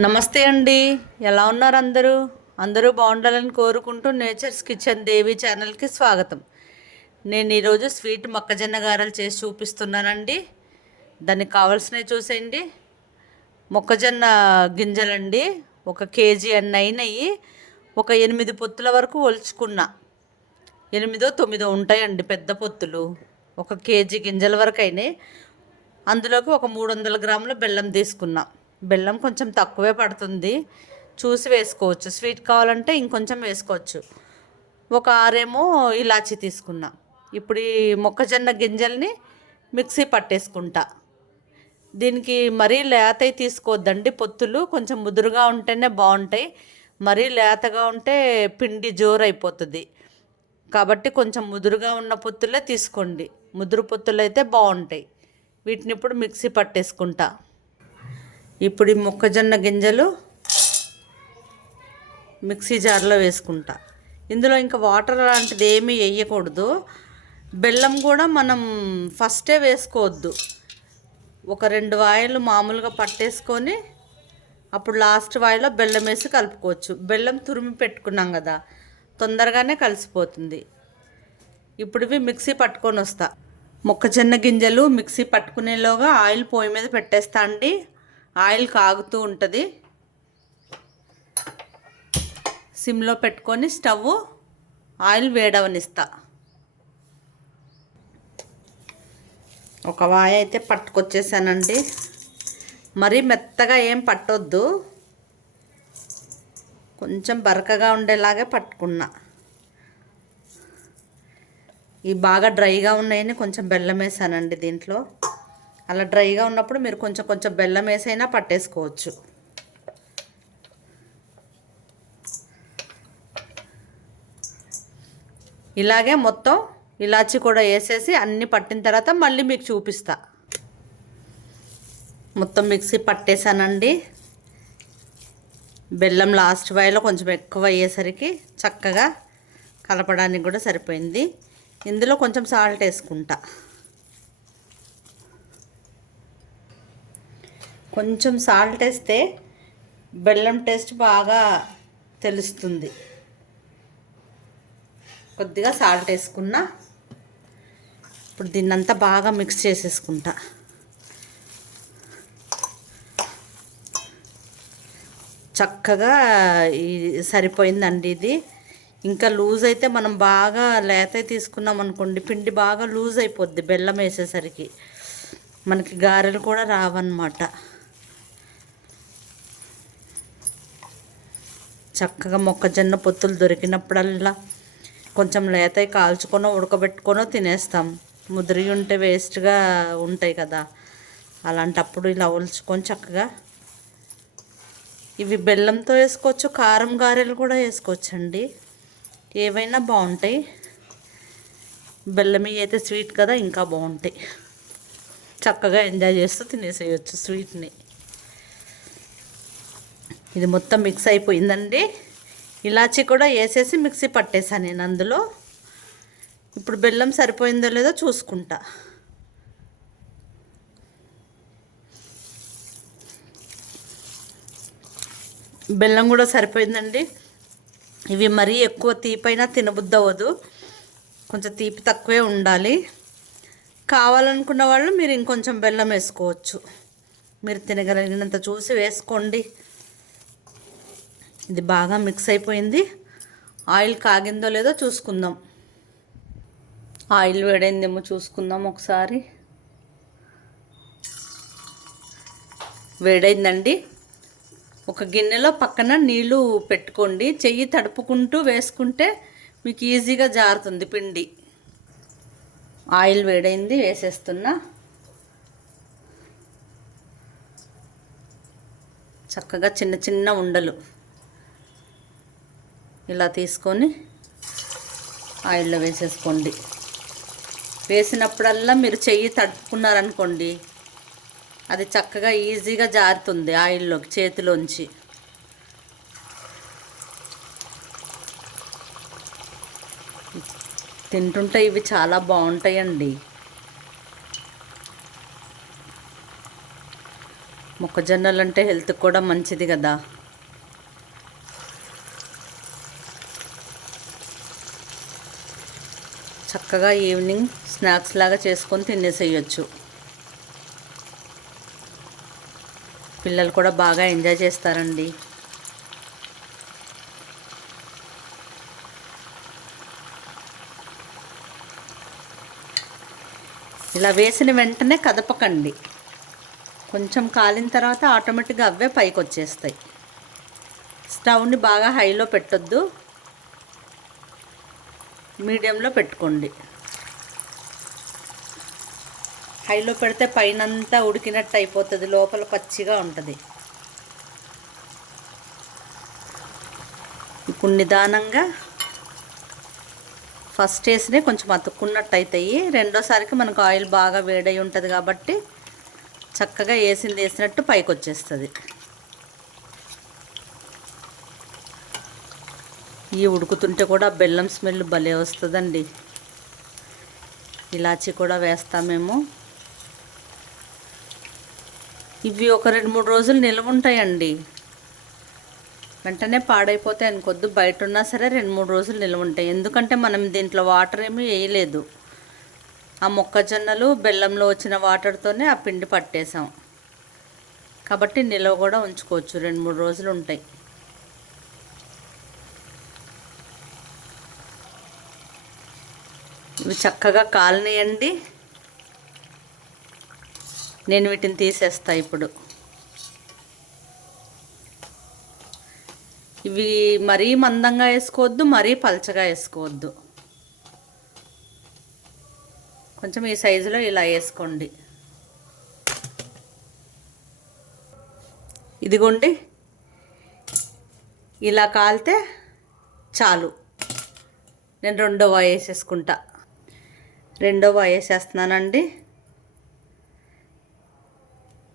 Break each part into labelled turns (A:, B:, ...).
A: నమస్తే అండి. ఎలా ఉన్నారు అందరూ? అందరూ బాగుండాలని కోరుకుంటూ నేచర్స్ కిచెన్ దేవి ఛానల్కి స్వాగతం. నేను ఈరోజు స్వీట్ మొక్కజొన్న గారెలు చేసి చూపిస్తున్నానండి. దానికి కావాల్సినవి చూసేయండి. మొక్కజొన్న గింజలండి. ఒక కేజీ అన్న అయినాయి. ఒక ఎనిమిది పొత్తుల వరకు ఒలుచుకున్నా. ఎనిమిదో తొమ్మిదో ఉంటాయండి పెద్ద పొత్తులు. ఒక కేజీ గింజల వరకు అయినాయి. అందులోకి ఒక మూడు వందల గ్రాముల బెల్లం తీసుకున్నాం. బెల్లం కొంచెం తక్కువే పడుతుంది. చూసి వేసుకోవచ్చు. స్వీట్ కావాలంటే ఇంకొంచెం వేసుకోవచ్చు. ఒక ఆరేమో ఇలాచి తీసుకున్నా. ఇప్పుడు ఈ మొక్కజొన్న గింజల్ని మిక్సీ పట్టేసుకుంటా. దీనికి మరీ లేతవి తీసుకోవద్దండి. పొత్తులు కొంచెం ముదురుగా ఉంటేనే బాగుంటాయి. మరీ లేతగా ఉంటే పిండి జోరు అయిపోతుంది కాబట్టి కొంచెం ముదురుగా ఉన్న పొత్తులే తీసుకోండి. ముదురు పొత్తులు అయితే బాగుంటాయి. వీటిని ఇప్పుడు మిక్సీ పట్టేసుకుంటా. ఇప్పుడు ఈ మొక్కజొన్న గింజలు మిక్సీ జార్లో వేసుకుంటా. ఇందులో ఇంకా వాటర్ లాంటిది ఏమీ వేయకూడదు. బెల్లం కూడా మనం ఫస్టే వేసుకోవద్దు. ఒక రెండు వాయిలు మామూలుగా పట్టేసుకొని అప్పుడు లాస్ట్ వాయిలో బెల్లం వేసి కలుపుకోవచ్చు. బెల్లం తురిమి పెట్టుకున్నాం కదా తొందరగానే కలిసిపోతుంది. ఇప్పుడు ఇవి మిక్సీ పట్టుకొని వస్తా. మొక్కజొన్న గింజలు మిక్సీ పట్టుకునేలోగా ఆయిల్ పొయ్యి మీద పెట్టేస్తా అండి. ఆయిల్ కాగుతూ ఉంటుంది. సిమ్లో పెట్టుకొని స్టవ్ ఆయిల్ వేడవనిస్తా. ఒక వాయ అయితే పట్టుకొచ్చేసానండి. మరీ మెత్తగా ఏం పట్టొద్దు. కొంచెం బరకగా ఉండేలాగే పట్టుకున్నా. ఈ బాగా డ్రైగా ఉన్నాయని కొంచెం బెల్లం వేసానండి దీంట్లో. అలా డ్రైగా ఉన్నప్పుడు మీరు కొంచెం కొంచెం బెల్లం వేసైనా పట్టేసుకోవచ్చు. ఇలాగే మొత్తం ఇలాచి కూడా వేసేసి అన్నీ పట్టిన తర్వాత మళ్ళీ మీకు చూపిస్తా. మొత్తం మిక్సీ పట్టేశానండి బెల్లం లాస్ట్ వాయిలో కొంచెం ఎక్కువ అయ్యేసరికి చక్కగా కలపడానికి కూడా సరిపోయింది. ఇందులో కొంచెం సాల్ట్ వేసుకుంటా. కొంచెం సాల్ట్ వేస్తే బెల్లం టేస్ట్ బాగా తెలుస్తుంది. కొద్దిగా సాల్ట్ వేసుకున్నా ఇప్పుడు దీన్నంతా బాగా మిక్స్ చేసేసుకుంటా. చక్కగా సరిపోయిందండి ఇది. ఇంకా లూజ్ అయితే మనం బాగా లేత తీసుకున్నాం అనుకోండి పిండి బాగా లూజ్ అయిపోద్ది బెల్లం వేసేసరికి. మనకి గారెలు కూడా రావన్నమాట. చక్కగా మొక్కజొన్న పొత్తులు దొరికినప్పుడల్లా కొంచెం లేతవి కాల్చుకొనో ఉడకబెట్టుకొనో తినేస్తాం. ముదిరి ఉంటే వేస్ట్గా ఉంటాయి కదా. అలాంటప్పుడు ఇలా ఒలుచుకొని చక్కగా ఇవి బెల్లంతో వేసుకోవచ్చు కారం గారెలు కూడా వేసుకోవచ్చు అండి ఏవైనా బాగుంటాయి. బెల్లం అయితే స్వీట్ కదా ఇంకా బాగుంటాయి. చక్కగా ఎంజాయ్ చేస్తూ తినేసేయచ్చు స్వీట్ని. ఇది మొత్తం మిక్స్ అయిపోయిందండి. ఇలాచి కూడా వేసేసి మిక్సీ పట్టేసాను నేను అందులో. ఇప్పుడు బెల్లం సరిపోయిందో లేదో చూసుకుంటా. బెల్లం కూడా సరిపోయిందండి. ఇవి మరీ ఎక్కువ తీపైనా తినబుద్ధవ్వదు కొంచెం తీపి తక్కువే ఉండాలి. కావాలనుకున్న వాళ్ళు మీరు ఇంకొంచెం బెల్లం వేసుకోవచ్చు. మీరు తినగలిగినంత చూసి వేసుకోండి. ఇది బాగా మిక్స్ అయిపోయింది. ఆయిల్ కాగిందో లేదో చూసుకుందాం. ఆయిల్ వేడైందేమో చూసుకుందాం ఒకసారి. వేడైందండి. ఒక గిన్నెలో పక్కన నీళ్ళు పెట్టుకోండి. చెయ్యి తడుపుకుంటూ వేసుకుంటే మీకు ఈజీగా జారుతుంది పిండి. ఆయిల్ వేడైంది వేసేస్తున్నా. చక్కగా చిన్న చిన్న ఉండలు. ఇలా తీసుకొని ఆయిల్లో వేసేసుకోండి. వేసినప్పుడల్లా మీరు చెయ్యి తడుపుకున్నారనుకోండి అది చక్కగా ఈజీగా జారుతుంది ఆయిల్లోకి చేతిలోంచి. తింటుంటే ఇవి చాలా బాగుంటాయండి. మొక్కజొన్నలు అంటే హెల్త్కి కూడా మంచిది కదా. చక్కగా ఈవినింగ్ స్నాక్స్ లాగా చేసుకొని తినేసేయచ్చు. పిల్లలు కూడా బాగా ఎంజాయ్ చేస్తారండి. ఇలా వేసిన వెంటనే కదపకండి. కొంచెం కాలిన తర్వాత ఆటోమేటిక్గా అవే పైకి వచ్చేస్తాయి స్టవ్ని బాగా హైలో పెట్టొద్దు. మీడియంలో పెట్టుకోండి. హైలో పెడితే పైనంతా ఉడికినట్టు అయిపోతుంది లోపల పచ్చిగా ఉంటుంది. ఇప్పుడు నిదానంగా ఫస్ట్ వేసినే కొంచెం అతుక్కున్నట్టు అవుతాయి రెండోసారికి మనకు ఆయిల్ బాగా వేడై ఉంటుంది కాబట్టి చక్కగా వేసింది వేసినట్టు పైకి వచ్చేస్తుంది ఈ ఉడుకుతుంటే కూడా బెల్లం స్మెల్ భలే వస్తుందండి. ఇలాచి కూడా వేస్తామేమో. ఇవి ఒక రెండు మూడు రోజులు నిల్వ ఉంటాయండి. వెంటనే పాడైపోతే అనుకోద్దు. బయట ఉన్నా సరే రెండు మూడు రోజులు నిల్వ ఉంటాయి. ఎందుకంటే మనం దీంట్లో వాటర్ ఏమీ వేయలేదు. ఆ మొక్కజొన్నలు బెల్లంలో వచ్చిన వాటర్తోనే ఆ పిండి పట్టేసాం కాబట్టి నిల్వ కూడా ఉంచుకోవచ్చు. రెండు మూడు రోజులు ఉంటాయి. ఇవి చక్కగా కాలనీయండి. నేను వీటిని తీసేస్తా ఇప్పుడు. ఇవి మరీ మందంగా వేసుకోవద్దు మరీ పలచగా వేసుకోవద్దు. కొంచెం ఈ సైజులో ఇలా వేసుకోండి. ఇదిగోండి. ఇలా కాలితే చాలు. నేను రెండో వేసేసుకుంటా. రెండవ వేసేస్తున్నానండి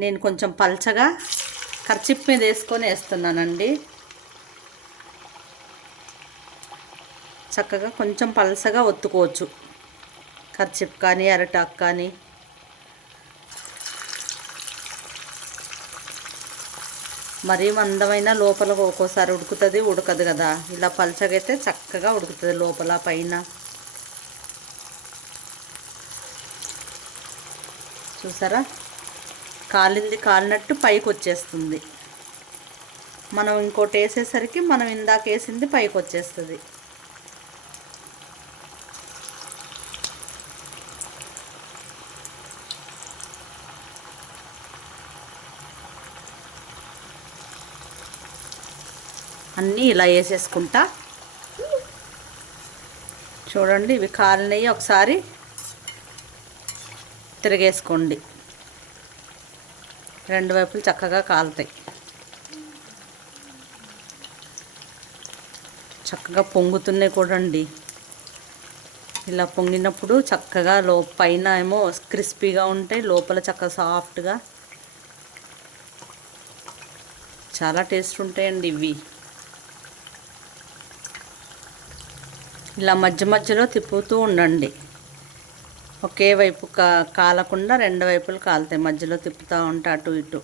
A: నేను కొంచెం పల్చగా ఖర్చిప్ మీద వేసుకొని వేస్తున్నానండి. చక్కగా కొంచెం పలసగా ఒత్తుకోవచ్చు. ఖర్చిప్ కానీ అరటాక్ కానీ. మరీ మందమైన లోపల ఒక్కోసారి ఉడుకుతుంది ఉడకదు కదా. ఇలా పలచగైతే అయితే చక్కగా ఉడుకుతుంది లోపల పైన. చూసారా? కాలింది కాలినట్టు పైకి వచ్చేస్తుంది మనం ఇంకోటి వేసేసరికి మనం ఇందాక వేసింది పైకి వచ్చేస్తుంది అన్నీ ఇలా వేసేసుకుంటా. చూడండి ఇవి కాలినవి ఒకసారి తిరిగేసుకోండి. రెండు వైపులు చక్కగా కాలుతాయి. చక్కగా పొంగుతున్నాయి కూడా అండి ఇలా పొంగినప్పుడు చక్కగా లో పైన ఏమో క్రిస్పీగా ఉంటాయి లోపల చక్కగా సాఫ్ట్గా. చాలా టేస్ట్ ఉంటాయండి ఇవి. ఇలా మధ్య మధ్యలో తిప్పుతూ ఉండండి. ఒకే వైపు కా కాలకుండా రెండు వైపులు కాలుతాయి. మధ్యలో తిప్పుతూ ఉంటే అటు ఇటు.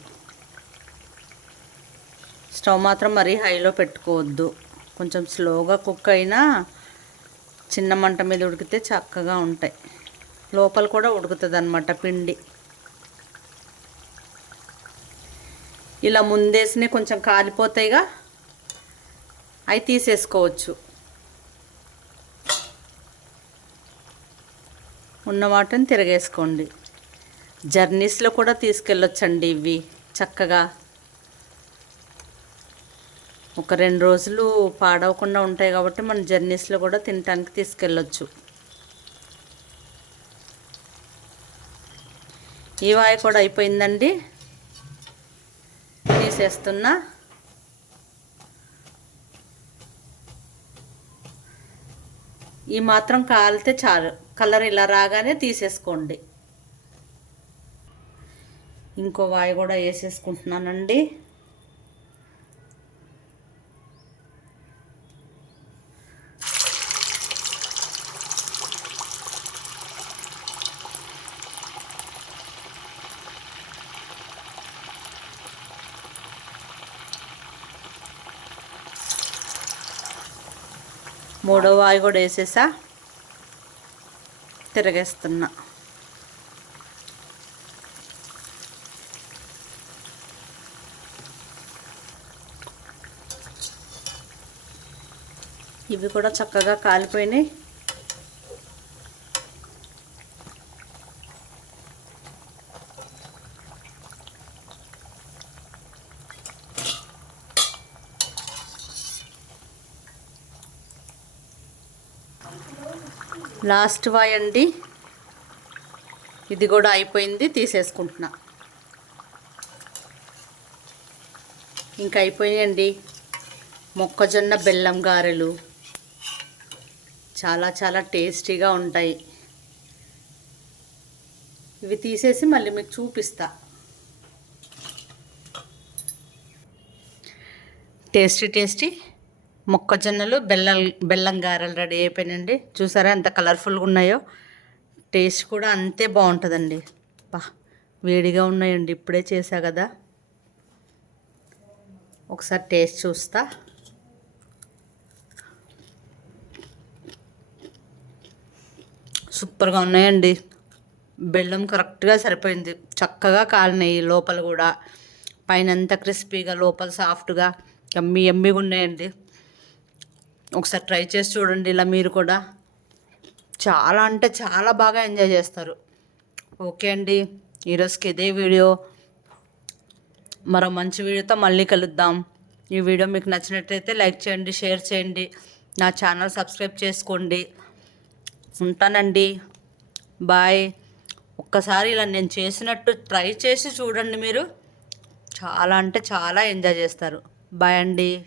A: స్టవ్ మాత్రం మరీ హైలో పెట్టుకోవద్దు. కొంచెం స్లోగా కుక్ అయినా చిన్న మంట మీద ఉడికితే చక్కగా ఉంటాయి. లోపల కూడా ఉడుకుతుంది అనమాట పిండి. ఇలా ముందేసినవి కొంచెం కాలిపోతాయిగా. అవి తీసేసుకోవచ్చు. ఉన్న వాటిని తిరగేసుకోండి. జర్నీస్లో కూడా తీసుకెళ్ళొచ్చండి ఇవి చక్కగా. ఒక రెండు రోజులు పాడవకుండా ఉంటాయి కాబట్టి మన జర్నీస్లో కూడా తినడానికి తీసుకెళ్ళొచ్చు. ఈ వాయి కూడా అయిపోయిందండి. తీసేస్తున్నా. ఈ మాత్రం కాలితే చాలు. కలర్ ఇలా రాగానే తీసేసుకోండి. ఇంకో వాయి కూడా వేసేసుకుంటున్నానండి. మూడో వాయి కూడా వేసేసా. తిరగేస్తున్నా. ఇవి కూడా చక్కగా కాలిపోయినాయి. లాస్ట్ వాయ్ అండి. ఇది కూడా అయిపోయింది తీసేసుకుంటున్నా. ఇంకా అయిపోయాయండి మొక్కజొన్న బెల్లం గారెలు. చాలా చాలా టేస్టీగా ఉంటాయి. ఇవి తీసేసి మళ్ళీ మీకు చూపిస్తా. Tasty tasty. మొక్కజొన్నలు బెల్లం బెల్లం గారెలు రెడీ అయిపోయినండి చూసారా ఎంత కలర్ఫుల్గా ఉన్నాయో? టేస్ట్ కూడా అంతే బాగుంటుందండి. బా వేడిగా ఉన్నాయండి. ఇప్పుడే చేసా కదా. ఒకసారి టేస్ట్ చూస్తా. సూపర్గా ఉన్నాయండి. బెల్లం కరెక్ట్గా సరిపోయింది. చక్కగా కాలినాయి లోపల కూడా. పైన అంతా క్రిస్పీగా లోపల సాఫ్ట్గా. ఎమ్మి ఎమ్మిగా ఉన్నాయండి. ఒకసారి ట్రై చేసి చూడండి ఇలా మీరు కూడా. చాలా అంటే చాలా బాగా ఎంజాయ్ చేస్తారు. ఓకే అండి. ఈరోజుకి ఇదే వీడియో. మరో మంచి వీడియోతో మళ్ళీ కలుద్దాం. ఈ వీడియో మీకు నచ్చినట్టయితే లైక్ చేయండి షేర్ చేయండి. నా ఛానల్ సబ్స్క్రైబ్ చేసుకోండి. ఉంటానండి. బాయ్. ఒక్కసారి ఇలా నేను చేసినట్టు ట్రై చేసి చూడండి మీరు. చాలా అంటే చాలా ఎంజాయ్ చేస్తారు. బాయ్ అండి.